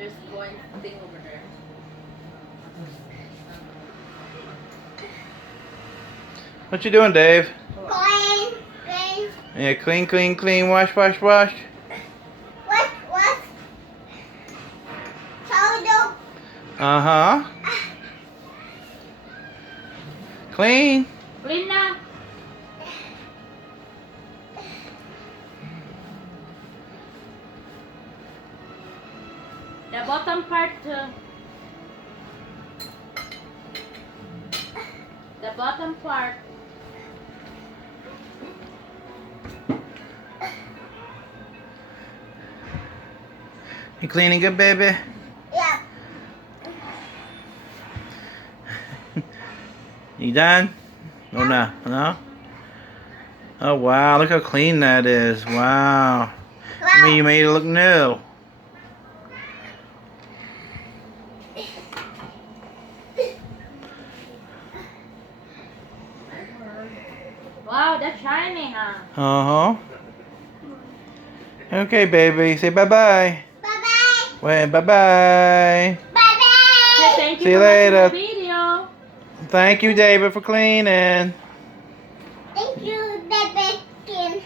There's going thing over there. What you doing, Dave? Clean, clean. Yeah, clean, clean, clean. Wash, wash, wash. What? Sourdough. Uh-huh. Clean. Clean na. The bottom part too. The bottom part. You cleaning good, baby? Yeah. You done? Oh, no. No? Oh, wow. Look how clean that is. Wow. I mean, you made it look new. Wow, that's shiny, huh? Uh-huh. Okay, baby. Say bye-bye. Bye-bye. Wait, bye-bye. Bye-bye. Say thank you See you for watching later. the video. Thank you, David, for cleaning. Thank you, the bacon.